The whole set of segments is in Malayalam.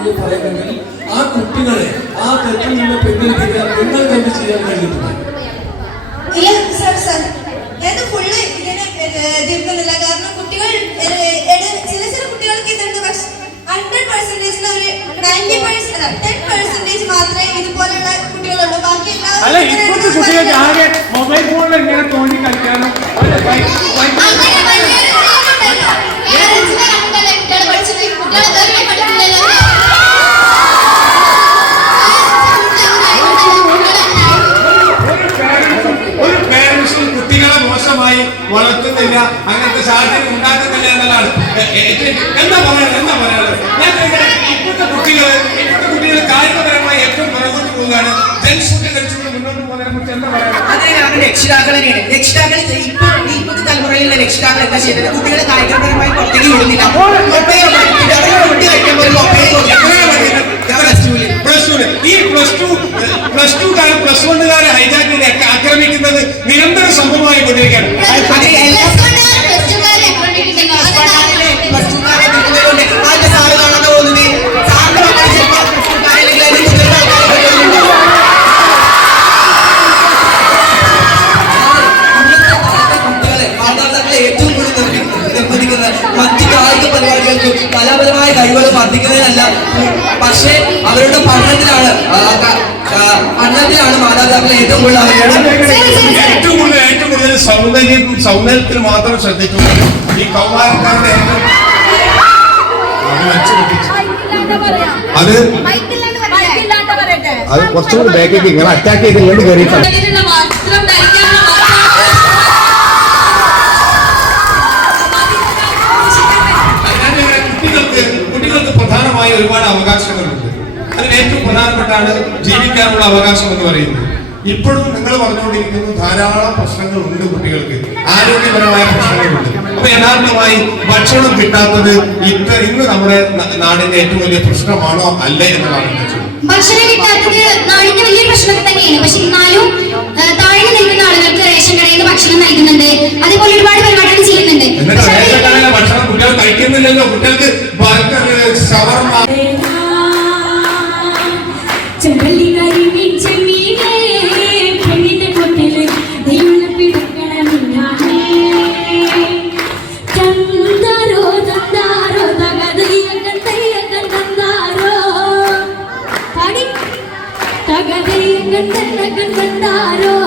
എന്ന് പറയുമെങ്കിൽ ആ കുട്ടികളെ ആ തെറ്റിൽ നിന്ന് പിന്തിരിപ്പിക്കാൻ നിങ്ങൾക്ക് എന്ത് ചെയ്യാൻ കഴിയുന്നത്? ഇല്ല സർ ഇതിനെ കാരണം കുട്ടികൾ കുട്ടികൾക്ക് ഇതുണ്ട്. ഒരു നയന്റി പെർസെന്റ് ടെൻ പെർസെന്റേജ് മാത്രമേ ഇതുപോലുള്ള കുട്ടികളുള്ളൂ. ബാക്കി മൊബൈൽ ഫോണിൽ ഇങ്ങനെ തോന്നി കളിക്കാനും? പഠിച്ചിട്ട് രക്ഷിതാക്കൾ തന്നെയാണ് രക്ഷിതാക്കൾ ഇപ്പൊ ഇപ്പോഴത്തെ തലമുറയിലുള്ള രക്ഷിതാക്കൾ എന്താ ചെയ്യുന്നത് കുട്ടികളെ കായികപരമായി പുറത്തേക്ക് വിടുന്നില്ല. കലാപരമായ കഴിവുകൾ വർദ്ധിക്കുന്നതിനല്ല. പക്ഷേ അവരുടെ പഠനത്തിലാണ് പഠനത്തിലാണ് മാതാപിതാക്കളെ ഏറ്റവും കൂടുതൽ ഏറ്റവും കൂടുതൽ ഏറ്റവും കൂടുതൽ സൗന്ദര്യം സൗന്ദര്യത്തിൽ മാത്രം ശ്രദ്ധിക്കുന്നത് ഈ കൗമാരക്കാരുടെ അത് അത് കുറച്ചുകൂടി ബാക്കിലേക്ക് ഇങ്ങനെ അറ്റാക്ക് ചെയ്ത് ഇങ്ങോട്ട് കയറിയിട്ടാണ് അവകാശങ്ങളുണ്ട്. അതിൽ ഏറ്റവും പ്രധാനപ്പെട്ടാണ് ജീവിക്കാനുള്ള അവകാശം എന്ന് പറയുന്നത്. ഇപ്പോഴും നിങ്ങൾ പറഞ്ഞുകൊണ്ടിരിക്കുന്ന ധാരാളം പ്രശ്നങ്ങൾ ഉണ്ട് കുട്ടികൾക്ക്. ആരോഗ്യപരമായ പ്രശ്നങ്ങളുണ്ട്. അപ്പൊ യഥാർത്ഥമായി ഭക്ഷണം കിട്ടാത്തത് ഇത്ര ഇന്ന് നമ്മുടെ നാടിന്റെ ഏറ്റവും വലിയ പ്രശ്നമാണോ അല്ലേ എന്നതാണ് ഭക്ഷണം കിട്ടാത്തത് നാടിന്റെ വലിയ പ്രശ്നം തന്നെയാണ്. പക്ഷെ എന്നാലും താഴ്ന്നു നിൽക്കുന്ന ആളുകൾക്ക് റേഷൻ കടയിൽ നിന്ന് ഭക്ഷണം നൽകുന്നുണ്ട്. അതേപോലെ ഒരുപാട് പരിപാടികൾ ചെയ്യുന്നുണ്ട്. ഭക്ഷണം കുട്ടികൾ കഴിക്കുന്നില്ലല്ലോ. കുട്ടികൾക്ക് கண்கள் கண்கள் தாரோ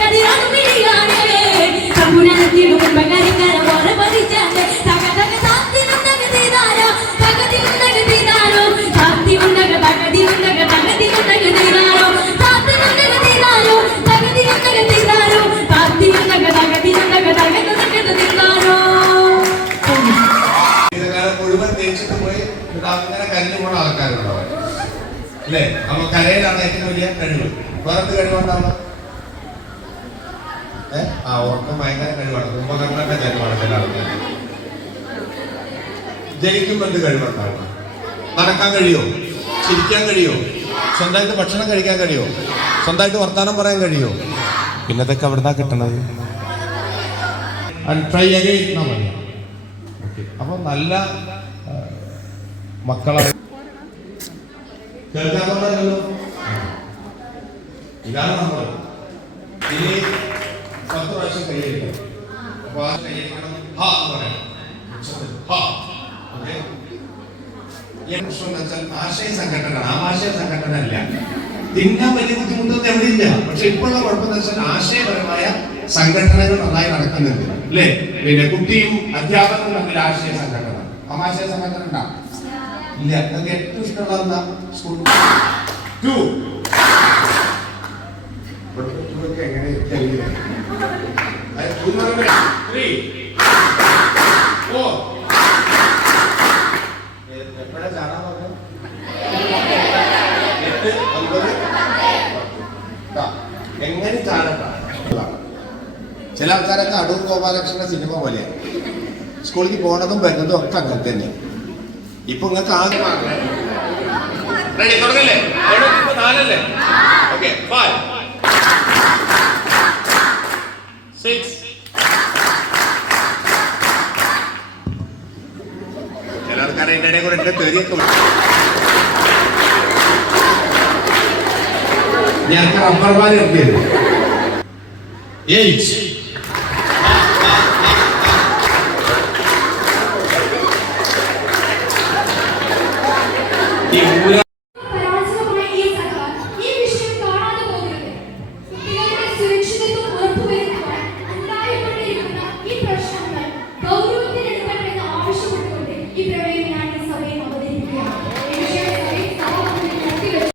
கதிரான மிடியானே கமுனத்தின் பகரிக்கர വേറെന്ത് കഴിവുണ്ടാവുക? ഏ? ആ ഉറക്കം ഭയങ്കര കഴിവാണ്. കുംഭകർണന്റെ കഴിവാണ് ചില ആൾക്കാർ ജനിക്കുമ്പോൾ എന്ത് കഴിവുണ്ടാവുക? നടക്കാൻ കഴിയോ? ചിരിക്കാൻ കഴിയോ? സ്വന്തമായിട്ട് ഭക്ഷണം കഴിക്കാൻ കഴിയോ? സ്വന്തമായിട്ട് വർത്തമാനം പറയാൻ കഴിയോ? പിന്നതൊക്കെ ഇതൊക്കെ കിട്ടണത്? ട്രൈ അഗൈൻ എന്നാ പറയാം അപ്പൊ നല്ല മക്കളെ കേൾക്കാൻ പറഞ്ഞല്ലോ ഇതാണ് നമ്മൾ. ഇനി പത്ത് പ്രാവശ്യം കൈയടിക്കണം. അപ്പൊ ആ കൈയടിക്കണം. ഹാ എന്ന് പറയണം ആശയ സംഘടന. ആമാശയ സംഘടന അല്ല. തിന്നാൻ വലിയ ബുദ്ധിമുട്ടൊന്നും എവിടെയില്ല. പക്ഷെ ഇപ്പോഴുള്ള കുഴപ്പം വെച്ചാൽ ആശയപരമായ സംഘടനകൾ നന്നായി നടക്കുന്നുണ്ട്. അല്ലേ? പിന്നെ കുട്ടിയും അധ്യാപകരും തമ്മിൽ ആശയ സംഘടന. ആമാശയ സംഘടന ഉണ്ടാ? ഇല്ല. ഏറ്റവും ഇഷ്ടമുള്ള സ്കൂൾ. ടു. എങ്ങനെ ചാടട്ടാണ് ചില ആൾക്കാരൊക്കെ അടൂർ ഗോപാലകൃഷ്ണന്റെ സിനിമ പോലെയാണ് സ്കൂളിൽ പോണതും വരുന്നതും ഒക്കെ അങ്ങനെ തന്നെ. ഇപ്പൊ നിങ്ങൾക്ക് ആകെ റെഡി തുടങ്ങല്ലേ? നാലല്ലേ ഓക്കെ സിക്സ് ചില ആൾക്കാരെ എന്റെ ഇടയിൽ കൂടെ എന്റെ തെറിയൊക്കെ ഞങ്ങൾക്ക് റബ്ബർമാരെ ഇറക്കിയത്. എയ്റ്റ്